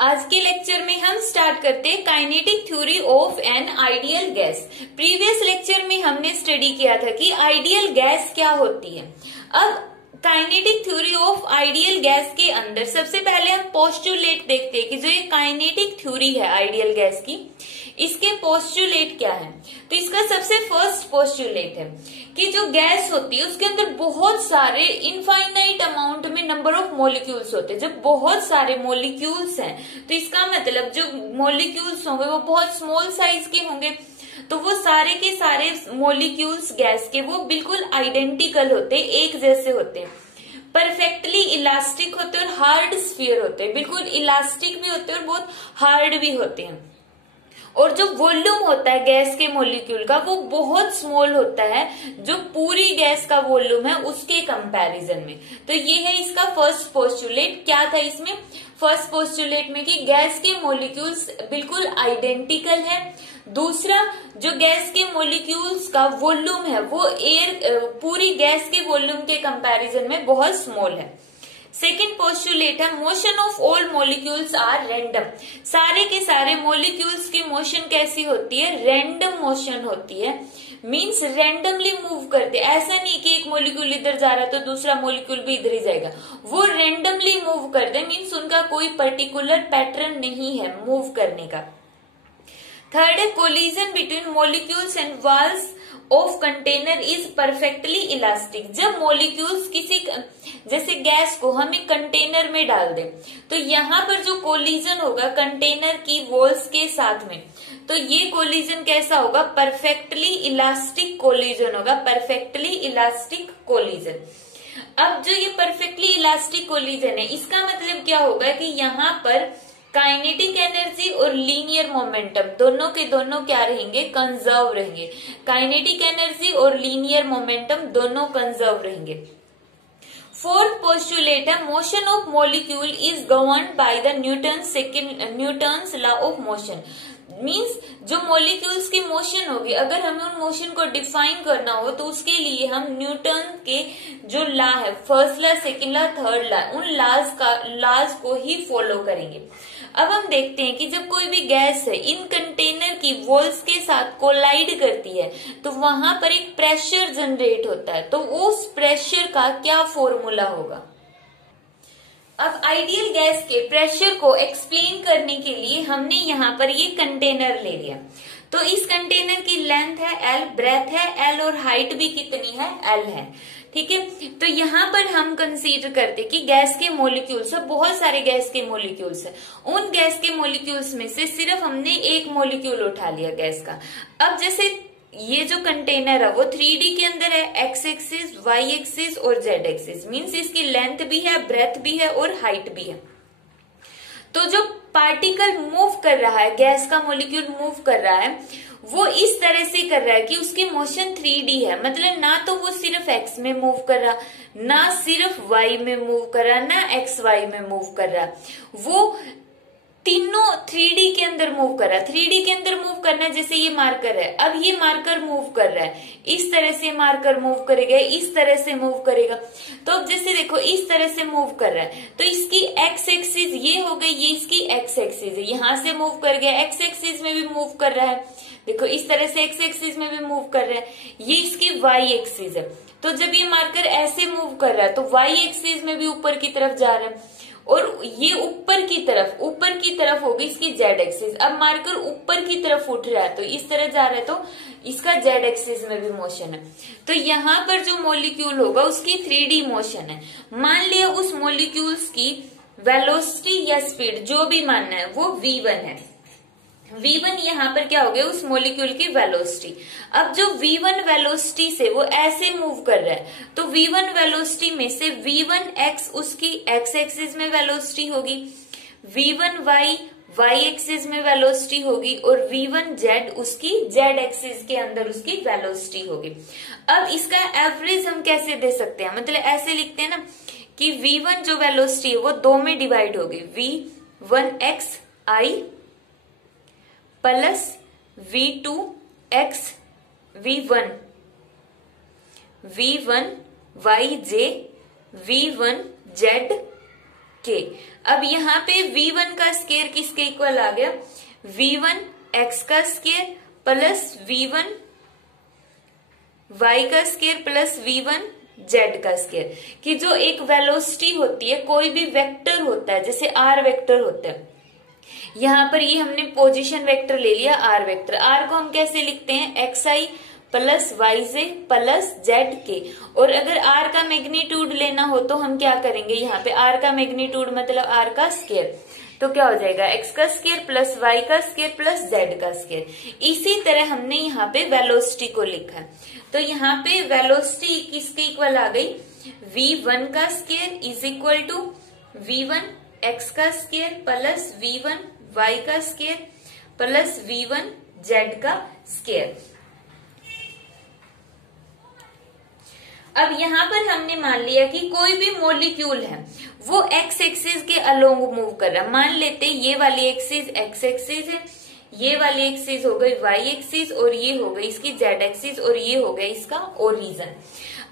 आज के लेक्चर में हम स्टार्ट करते हैं kinetic theory of an ideal gas. Previous lecture में हमने स्टडी किया था कि आइडियल गैस क्या होती है। अब kinetic theory of ideal gas के अंदर सबसे पहले हम पोस्टुलेट देखते हैं कि जो ये काइनेटिक थ्योरी है आइडियल गैस की, इसके पोस्टुलेट क्या है। तो इसका सबसे फर्स्ट पोस्टुलेट है कि जो गैस होती है उसके अंदर बहुत सारे इनफाइनाइट अमाउंट में नंबर ऑफ मॉलिक्यूल्स होते हैं। जब बहुत सारे मॉलिक्यूल्स हैं तो इसका मतलब जो मॉलिक्यूल्स होंगे वो बहुत स्मॉल साइज के होंगे। तो वो सारे के सारे मॉलिक्यूल्स गैस के वो बिल्कुल आइडेंटिकल होते हैं, एक जैसे होते हैं, परफेक्टली इलास्टिक होते हैं और हार्ड स्फीयर होते हैं। बिल्कुल इलास्टिक भी होते हैं और बहुत हार्ड भी होते हैं। और जो वॉल्यूम होता है गैस के मॉलिक्यूल का वो बहुत स्मॉल होता है जो पूरी गैस का वॉल्यूम है उसके कंपैरिजन में। तो ये है इसका फर्स्ट पोस्टुलेट। क्या था इसमें फर्स्ट पोस्टुलेट में कि गैस के मॉलिक्यूल्स बिल्कुल आइडेंटिकल है। दूसरा, जो गैस के मॉलिक्यूल्स का वॉल्यूम है वो पूरी गैस के वॉल्यूम के कंपैरिजन में बहुत स्मॉल है। सेकेंड पोस्टुलेट है motion of all molecules are random. सारे के सारे मॉलिक्यूल्स की मोशन कैसी होती है, रैंडम मोशन होती है। मीन्स रैंडमली मूव करते, ऐसा नहीं कि एक मॉलिक्यूल इधर जा रहा है तो दूसरा मॉलिक्यूल भी इधर ही जाएगा, वो रैंडमली मूव करते। मीन्स उनका कोई पर्टिकुलर पैटर्न नहीं है मूव करने का। थर्ड है collision between molecules and walls of container is perfectly elastic. जब मॉलिक्यूल्स किसी जैसे गैस को हम एक कंटेनर में डाल दें तो यहाँ पर जो कोलिजन होगा कंटेनर की वॉल्स के साथ में, तो ये कोलिजन कैसा होगा, परफेक्टली इलास्टिक कोलिजन होगा, परफेक्टली इलास्टिक कोलिजन। अब जो ये परफेक्टली इलास्टिक कोलिजन है इसका मतलब क्या होगा कि यहाँ पर काइनेटिक एनर्जी और लीनियर मोमेंटम दोनों के दोनों क्या रहेंगे, कंजर्व रहेंगे। काइनेटिक एनर्जी और लीनियर मोमेंटम दोनों कंजर्व रहेंगे। फोर्थ पोस्टुलेट है motion of molecule is governed by the Newton's law of motion. Means जो मॉलिक्यूल्स की मोशन होगी, अगर हमें उन मोशन को डिफाइन करना हो तो उसके लिए हम न्यूटन के जो लॉ है, first law, second law, third law, उन लॉज को ही फॉलो करेंगे। अब हम देखते हैं कि जब कोई भी गैस है इन कंटेनर की वॉल्स के साथ कोलाइड करती है तो वहां पर एक प्रेशर जनरेट होता है। तो उस प्रेशर का क्या फॉर्मूला होगा। अब आइडियल गैस के प्रेशर को एक्सप्लेन करने के लिए हमने यहाँ पर ये कंटेनर ले लिया। तो इस कंटेनर की लेंथ है L, ब्रेथ है L और हाइट भी कितनी है, L है। ठीक है, तो यहाँ पर हम कंसीडर करते कि गैस के मॉलिक्यूल्स है, बहुत सारे गैस के मॉलिक्यूल्स है। उन गैस के मॉलिक्यूल्स में से सिर्फ हमने एक मॉलिक्यूल उठा लिया गैस का। अब जैसे ये जो कंटेनर है वो 3D के अंदर है, एक्स एक्सिस, वाई एक्सिस और जेड एक्सिस। मीन्स इसकी लेंथ भी है, ब्रेथ भी है और हाइट भी है। तो जो पार्टिकल मूव कर रहा है, गैस का मॉलिक्यूल मूव कर रहा है, वो इस तरह से कर रहा है कि उसकी मोशन 3D है। मतलब ना तो वो सिर्फ एक्स में मूव कर रहा, ना सिर्फ वाई में मूव कर रहा, ना एक्स वाई में मूव कर रहा, वो तीनों 3D के अंदर मूव कर रहा है। 3D के अंदर मूव करना, जैसे ये मार्कर है, अब ये मार्कर मूव कर रहा है, इस तरह से मार्कर मूव करेगा, इस तरह से मूव करेगा। तो अब जैसे देखो इस तरह से मूव कर रहा है तो इसकी एक्स एक्सिस ये हो गई, ये इसकी एक्स एक्सिस है, यहां से मूव कर गया, एक्स एक्सिस में भी मूव कर रहा है, देखो इस तरह से एक्स एक्सिस में भी मूव कर रहा है, ये इसकी वाई एक्सिस है। तो जब ये मार्कर ऐसे मूव कर रहा है तो वाई एक्सिस में भी ऊपर की तरफ जा रहा है और ये ऊपर की तरफ होगी इसकी जेड एक्सिस। अब मार्कर ऊपर की तरफ उठ रहा है तो इस तरह जा रहा है तो इसका जेड एक्सिस में भी मोशन है। तो यहाँ पर जो मॉलिक्यूल होगा उसकी 3D मोशन है। मान लिया उस मॉलिक्यूल्स की वेलोसिटी या स्पीड जो भी मानना है वो v1 है। v1 यहाँ पर क्या हो गया, उस मॉलिक्यूल की वेलोसिटी। अब जो v1 वेलोसिटी से वो ऐसे मूव कर रहा है तो v1 वेलोसिटी में से v1x उसकी x एक्सिस में वेलोसिटी होगी, v1y y एक्सिस में वेलोसिटी होगी और v1z उसकी z एक्सिस के अंदर उसकी वेलोसिटी होगी। अब इसका एवरेज हम कैसे दे सकते हैं, मतलब ऐसे लिखते हैं ना कि v1 जो वेलोसिटी है वो 2 में डिवाइड होगी, v1xi plus v2x v1 v1yj v1z के। अब यहाँ पे v1 का स्क्वायर किसके इक्वल आ गया, v1 x का स्क्वायर प्लस v1 y का स्क्वायर प्लस v1 z का स्क्वायर। कि जो एक वेलोसिटी होती है, कोई भी वेक्टर होता है, जैसे r वेक्टर होता है, यहाँ पर ये हमने पोजीशन वेक्टर ले लिया r वेक्टर। r को हम कैसे लिखते हैं, xi plus yj plus zk। और अगर r का मैग्नीट्यूड लेना हो तो हम क्या करेंगे, यहाँ पे r का मैग्नीट्यूड मतलब r का स्क्वायर, तो क्या हो जाएगा x का स्क्वायर प्लस y का स्क्वायर प्लस z का स्क्वायर। इसी तरह हमने यहाँ पे वेलोसिटी को लिखा है, तो यहाँ पे वेलोसिटी किसके इक्वल आ गई, v1 का square is equal to v1 x का स्क्वायर प्लस v1 y का स्क्वायर प्लस v1 z का स्क्वायर। अब यहाँ पर हमने मान लिया कि कोई भी मॉलिक्यूल है वो एक्स एक्सिस के अलोंग मूव कर रहा है। मान लेते ये वाली एक्सिस एक्स एक्सिस है, ये वाली एक्सिस हो गई वाई एक्सिस, और ये हो गई इसकी जेड एक्सिस, और ये हो गया इसका ओरिजिन।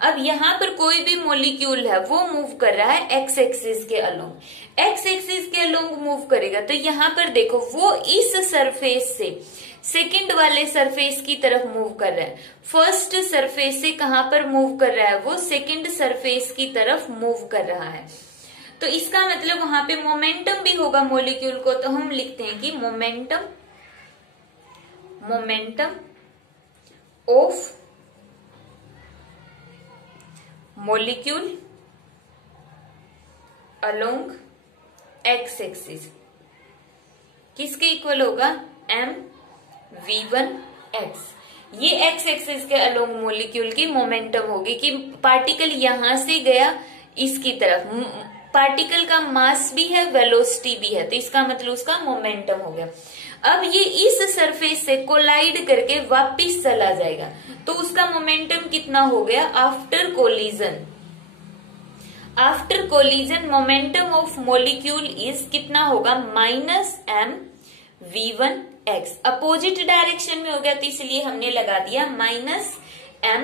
अब यहाँ पर कोई भी मॉलिक्यूल है वो मूव कर रहा है एक्स एक्सिस के अलोंग। एक्स एक्सिस के अलोंग मूव करेगा तो यहाँ पर देखो वो इस सरफेस से सेकंड वाले सरफेस की तरफ मूव कर रहा है। फर्स्ट सरफेस से कहां पर मूव कर रहा है, वो सेकंड सरफेस की तरफ मूव कर रहा है। तो इसका मतलब वहां पे मोमेंटम भी होगा मॉलिक्यूल को, तो हम लिखते हैं कि momentum of molecule along x axis किसके इक्वल होगा, m v1x। ये x एक्सिस के अलोंग मॉलिक्यूल की मोमेंटम होगी कि पार्टिकल यहां से गया इसकी तरफ। पार्टिकल का मास भी है, वेलोसिटी भी है, तो इसका मतलब उसका मोमेंटम हो गया। अब ये इस सरफेस से कोलाइड करके वापिस चला जाएगा, तो उसका मोमेंटम कितना हो गया, after collision momentum of molecule is कितना होगा, minus m v1x। Opposite direction में हो गया तो इसलिए हमने लगा दिया माइनस m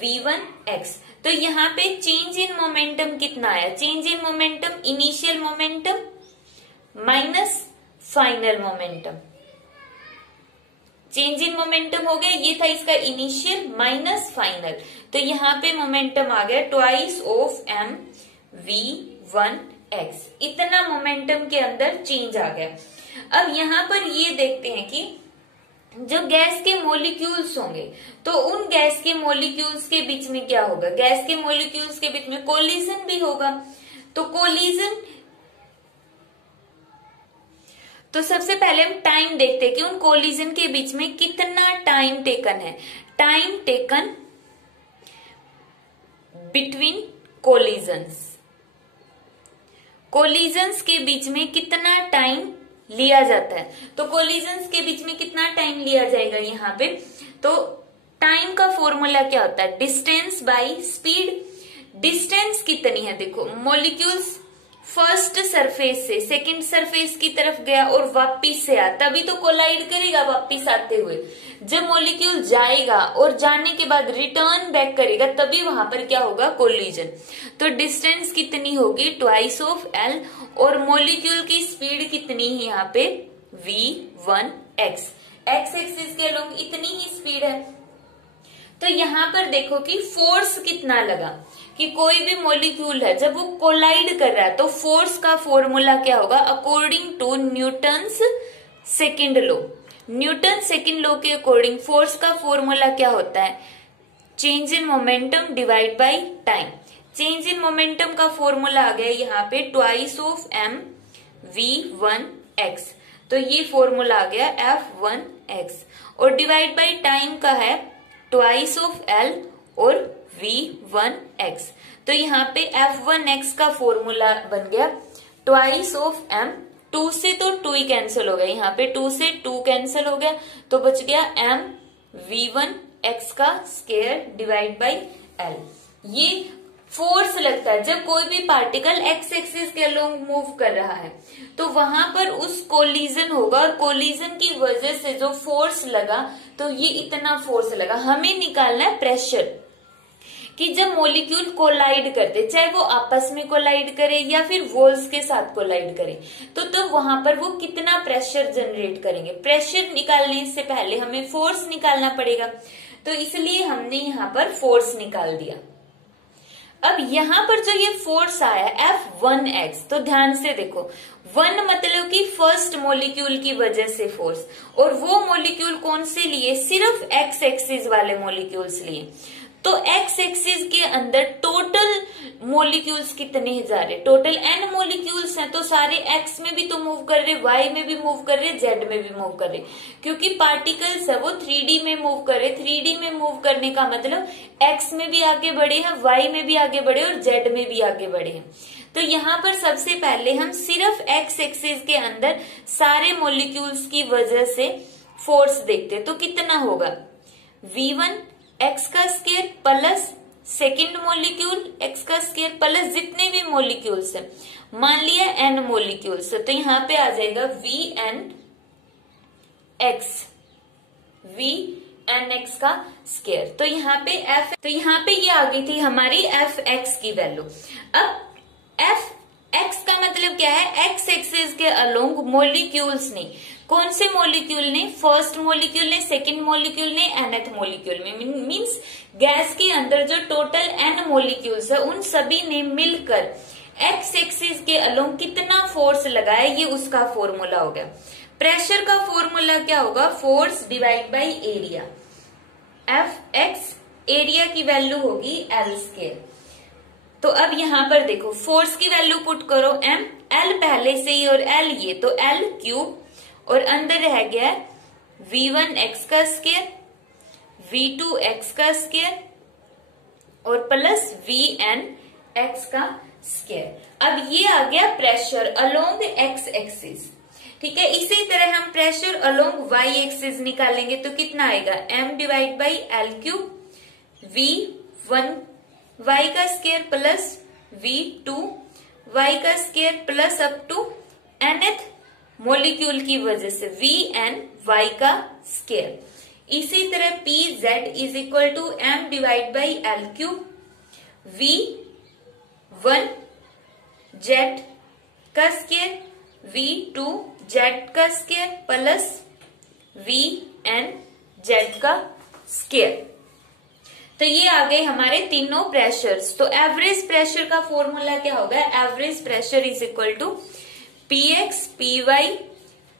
v1x। तो यहाँ पे चेंज इन मोमेंटम कितना आया, change in momentum initial momentum minus final momentum. Change in momentum हो गया, ये था इसका इनिशियल माइनस फाइनल, तो यहाँ पे मोमेंटम आ गया ट्वाइस ऑफ m v1x। इतना मोमेंटम के अंदर चेंज आ गया। अब यहाँ पर ये देखते हैं कि जो गैस के मॉलिक्यूल्स होंगे तो उन गैस के मॉलिक्यूल्स के बीच में क्या होगा, गैस के मॉलिक्यूल्स के बीच में कोलिजन भी होगा। तो कोलिजन, तो सबसे पहले हम टाइम देखते हैं कि उन कोलिजन के बीच में कितना टाइम टेकन है। टाइम टेकन बिटवीन कोलिजन्स के बीच में कितना टाइम लिया जाता है। तो कोलिजन्स के बीच में कितना टाइम लिया जाएगा यहाँ पे, तो टाइम का फॉर्मूला क्या होता है, डिस्टेंस बाय स्पीड। डिस्टेंस कितनी है, देखो मॉलिक्यूल्स फर्स्ट सरफेस से सेकंड सरफेस की तरफ गया और वापिस से आया, तभी तो कोलाइड करेगा वापिस आते हुए। जब मॉलिक्यूल जाएगा और जाने के बाद रिटर्न बैक करेगा तभी वहां पर क्या होगा, कोलिजन। तो डिस्टेंस कितनी होगी, ट्वाइस ऑफ l, और मॉलिक्यूल की स्पीड कितनी है यहाँ पे, v1x। एक्स एक्सिस के अलोंग इतनी ही स्पीड है। तो यहाँ पर देखो कि फोर्स कितना लगा, कि कोई भी मॉलिक्यूल है जब वो कोलाइड कर रहा है तो फोर्स का फॉर्मूला क्या होगा, according to Newton's second law. Newton second law के अकॉर्डिंग फोर्स का फॉर्मूला क्या होता है, change in momentum divide by time. Change in momentum का फॉर्मूला आ गया यहाँ पे ट्वाइस ऑफ m v1x, तो ये फॉर्मूला आ गया f1x, और डिवाइड बाय टाइम का है ट्वाइस ऑफ l और v1x। तो यहाँ पे f1x का फॉर्मूला बन गया ट्वाइस ऑफ m। 2 से तो 2 ही कैंसिल हो गया, यहाँ पे 2 से 2 कैंसिल हो गया, तो बच गया m v1x का स्क्वायर डिवाइड बाय l। ये फोर्स लगता है जब कोई भी पार्टिकल एक्स एक्सिस के अलोंग मूव कर रहा है, तो वहां पर उस कोलिजन होगा, और कोलिजन की वजह से जो फोर्स लगा तो ये इतना फोर्स लगा। हमें निकालना है प्रेशर, कि जब मॉलिक्यूल कोलाइड करते, चाहे वो आपस में कोलाइड करे या फिर वॉल्स के साथ कोलाइड करे, तो वहां पर वो कितना प्रेशर जनरेट करेंगे। प्रेशर निकालने से पहले हमें फोर्स निकालना पड़ेगा, तो इसलिए हमने यहाँ पर फोर्स निकाल दिया। अब यहाँ पर जो ये फोर्स आया F1x, तो ध्यान से देखो, 1 मतलब कि फर्स्ट मॉलिक्यूल की वजह से फोर्स, और वो मॉलिक्यूल कौन से लिए, सिर्फ एक्स एक्सिस वाले मॉलिक्यूल्स लिए। तो एक्स एक्सिस के अंदर टोटल मॉलिक्यूल्स कितने जा रहे, टोटल n मॉलिक्यूल्स हैं, तो सारे x में भी तो मूव कर रहे, y में भी मूव कर रहे, z में भी मूव कर रहे, क्योंकि पार्टिकल्स है वो 3D में मूव कर रहे। 3D में मूव करने का मतलब x में भी आगे बढ़े हैं, y में भी आगे बढ़े और z में भी आगे बढ़े हैं। तो यहाँ पर सबसे पहले हम सिर्फ x एक्सिस के अंदर सारे मॉलिक्यूल्स की वजह से फोर्स देखते, तो कितना होगा, v1 x का square plus second molecule x का स्क्वायर प्लस जितने भी मॉलिक्यूल्स हैं, मान लिया n मॉलिक्यूल्स है, तो यहाँ पे आ जाएगा vn x का स्क्वायर। तो यहाँ पे ये आ गई थी हमारी fx की वैल्यू। अब fx का मतलब क्या है, x एक्सिस के अलोंग मॉलिक्यूल्स ने, कौन से मॉलिक्यूल ने, फर्स्ट मॉलिक्यूल ने, सेकंड मॉलिक्यूल ने, nth मॉलिक्यूल में, मींस गैस के अंदर जो टोटल n मॉलिक्यूल्स है उन सभी ने मिलकर x एक्सिस के अलोंग कितना फोर्स लगाया, ये उसका फॉर्मूला हो गया। प्रेशर का फॉर्मूला क्या होगा, force divide by area. Fx area की वैल्यू होगी L स्क्वायर। तो अब यहाँ पर देखो, फोर्स की वैल्यू पुट करो m, L पहले से ही और L ये, तो L क्यूब, और अंदर रह गया v1 x का स्क्वायर, v2 x का स्क्वायर और प्लस vn x का स्क्वायर। अब ये आ गया प्रेशर अलोंग x एक्सिस, ठीक है। इसी तरह हम प्रेशर अलोंग y एक्सिस निकालेंगे, तो कितना आएगा, m divide by L cube, v1 y का स्क्वायर प्लस v2 y का square plus up to nth molecule की वजह से vn y का स्क्वायर। इसी तरह pz is equal to m divide by L cube, v1 z का square, v2 z का स्क्वायर प्लस vn z का स्क्वायर। तो ये आ गए हमारे तीनों प्रेशर्स। तो एवरेज प्रेशर का फॉर्मूला क्या होगा, average pressure is equal to px py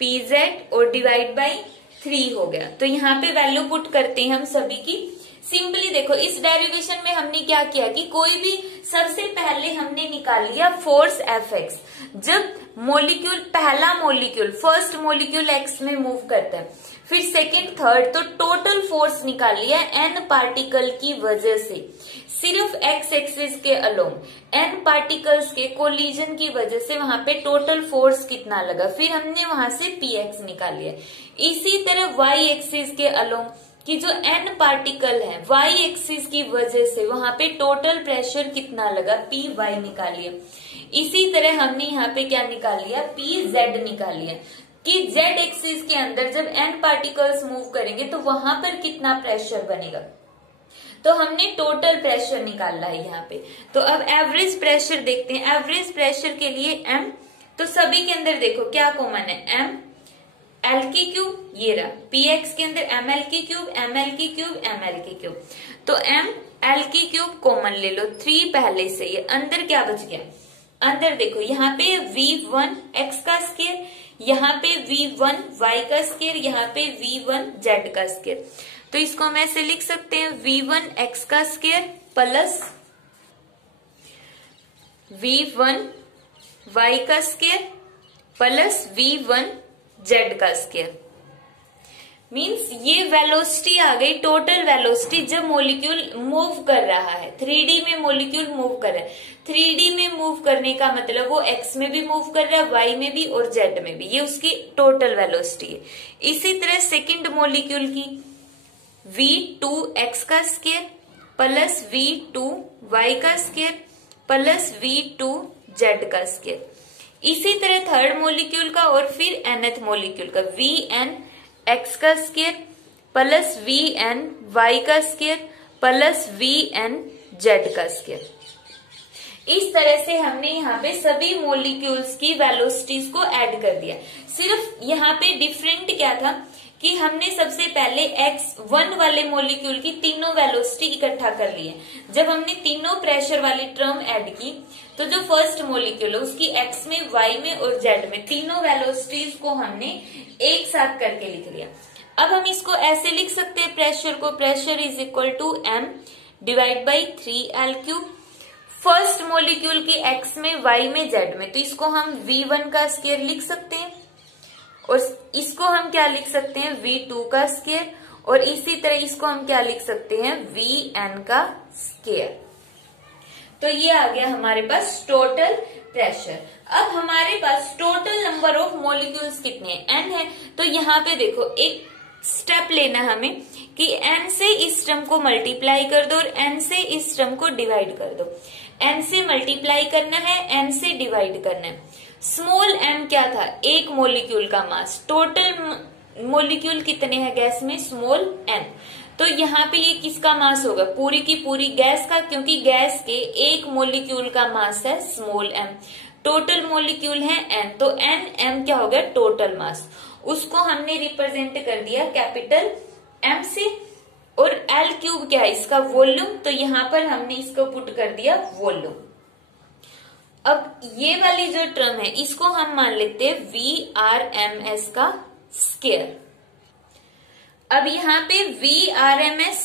pz और डिवाइड बाई 3 हो गया। तो यहाँ पे वैल्यू पुट करते हैं हम सभी की। सिंपली देखो, इस डेरिवेशन में हमने क्या किया कि कोई भी, सबसे पहले हमने निकाल लिया फोर्स Fx। जब मॉलिक्यूल, पहला मॉलिक्यूल, फर्स्ट मॉलिक्यूल x में मूव करता है, फिर सेकेंड थर्ड, तो टोटल फोर्स निकाल लिया n पार्टिकल की वजह से, सिर्फ x एक्सिस के अलोंग n पार्टिकल्स के कोलिजन की वजह से वहां पे टोटल फोर्स कितना लगा, फिर हमने वहां से px निकाल लिया। इसी तरह y एक्सिस के अलोंग कि जो n पार्टिकल है, y एक्सिस की वजह से वहां पे टोटल प्रेशर कितना लगा, py निकाल लिया। इसी तरह हमने यहाँ पे क्या निकाल लिया, pz निकाल लिया कि z एक्सिस के अंदर जब n पार्टिकल्स मूव करेंगे तो वहां पर कितना प्रेशर बनेगा। तो हमने टोटल प्रेशर निकाला है यहाँ पे। तो अब एवरेज प्रेशर देखते हैं। एवरेज प्रेशर के लिए m, तो सभी के अंदर देखो क्या कॉमन है, m एल की क्यूब, ये रहा, px के अंदर ml की क्यूब, ml की क्यूब, ml की क्यूब, तो m l की क्यूब कॉमन ले लो, 3 पहले से, ये अंदर क्या बच गया, अंदर देखो यहाँ पे v1 x का स्क्वायर, यहाँ पे v1 y का स्क्वायर, यहाँ पे v1 z का स्क्वायर। तो इसको हम ऐसे लिख सकते हैं, v1 x का स्क्वायर प्लस v1 y का स्क्वायर प्लस v1 z का स्क्वायर। मीन्स ये वेलोसिटी आ गई, टोटल वेलोसिटी जब मॉलिक्यूल मूव कर रहा है, 3D में मॉलिक्यूल मूव कर रहा है। 3D में मूव करने का मतलब वो x में भी मूव कर रहा है, y में भी और z में भी, ये उसकी टोटल वेलोसिटी है। इसी तरह सेकंड मॉलिक्यूल की v2x का स्क्वायर प्लस v2 y का स्क्वायर प्लस v2 z का स्क्वायर। इसी तरह थर्ड मॉलिक्यूल का और फिर nth मॉलिक्यूल का vn x का स्क्वायर प्लस vn y का स्क्वायर प्लस vn जेड का स्क्वायर। इस तरह से हमने यहाँ पे सभी मॉलिक्यूल्स की वेलोसिटीज को ऐड कर दिया। सिर्फ यहाँ पे डिफरेंट क्या था कि हमने सबसे पहले x1 वाले मॉलिक्यूल की तीनों वेलोसिटी इकट्ठा कर ली है। जब हमने तीनों प्रेशर वाली टर्म ऐड की तो जो फर्स्ट मॉलिक्यूल है उसकी x में, y में और z में तीनों वेलोसिटीज को हमने एक साथ करके लिख लिया। अब हम इसको ऐसे लिख सकते हैं प्रेशर को, pressure is equal to m divide by 3L3। First molecule की x में, y में, z में, तो इसको हम V1 का स्क्वायर लिख सकते हैं और इसको हम क्या लिख सकते हैं V2 का स्क्वायर, और इसी तरह इसको हम क्या लिख सकते हैं Vn का स्क्वायर। तो ये आ गया हमारे पास टोटल प्रेशर। अब हमारे पास टोटल नंबर ऑफ मॉलिक्यूल्स कितने हैं, n है। तो यहाँ पे देखो एक स्टेप लेना हमें कि n से इस टर्म को मल्टीप्लाई कर दो और n से इस टर्म को डिवाइड कर दो। n से मल्टीप्लाई करना है, n से डिवाइड करना है। स्मॉल m क्या था, एक मॉलिक्यूल का मास। टोटल मॉलिक्यूल कितने हैं गैस में, स्मॉल m। तो यहाँ पे ये किसका मास होगा, पूरी की पूरी गैस का, क्योंकि गैस के एक मॉलिक्यूल का मास है स्मॉल m। टोटल मॉलिक्यूल है n, तो n m क्या हो गया टोटल मास। उसको हमने रिप्रेजेंट कर दिया कैपिटल M से। और L3 क्या है, इसका वॉल्यूम, तो यहाँ पर हमने इसको पुट कर दिया वॉल्यूम। अब ये वाली जो टर्म है इसको हम मान लेते हैं VRMS का स्क्वायर। अब यहाँ पे VRMS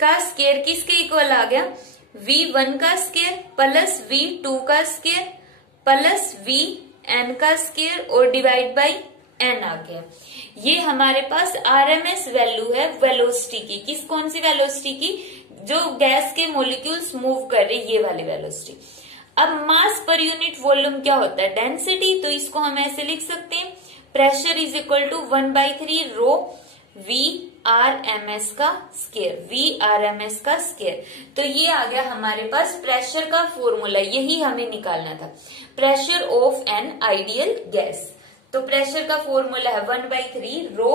का स्क्वायर किसके इक्वल आ गया, V1 का स्क्वायर प्लस V2 का स्क्वायर प्लस Vn का स्क्वायर और डिवाइड बाई n आ गया। ये हमारे पास RMS वैल्यू है वेलोसिटी की। किस, कौन सी वेलोसिटी की, जो गैस के मॉलिक्यूल्स मूव कर रहे, ये वाली वेलोसिटी। अब मास पर यूनिट वॉल्यूम क्या होता है, डेंसिटी। तो इसको हम ऐसे लिख सकते हैं pressure is equal to 1/3 rho VRMS का स्क्वायर, VRMS का स्क्वायर। तो ये आ गया हमारे पास प्रेशर का फॉर्मूला, यही हमें निकालना था, pressure of an ideal gas. तो प्रेशर का फॉर्मूला है 1/3 रो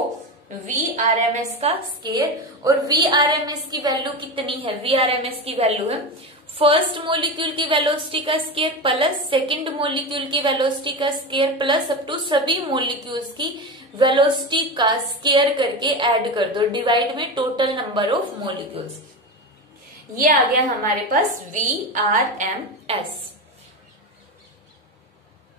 VRMS का स्क्वायर। और VRMS की वैल्यू कितनी है, VRMS की वैल्यू है फर्स्ट मॉलिक्यूल की वेलोसिटी का स्क्वायर प्लस सेकंड मॉलिक्यूल की वेलोसिटी का स्क्वायर प्लस अप टू सभी मॉलिक्यूल्स की वेलोसिटी का स्क्वायर करके ऐड कर दो, डिवाइड में टोटल नंबर ऑफ मॉलिक्यूल्स। ये आ गया हमारे पास VRMS।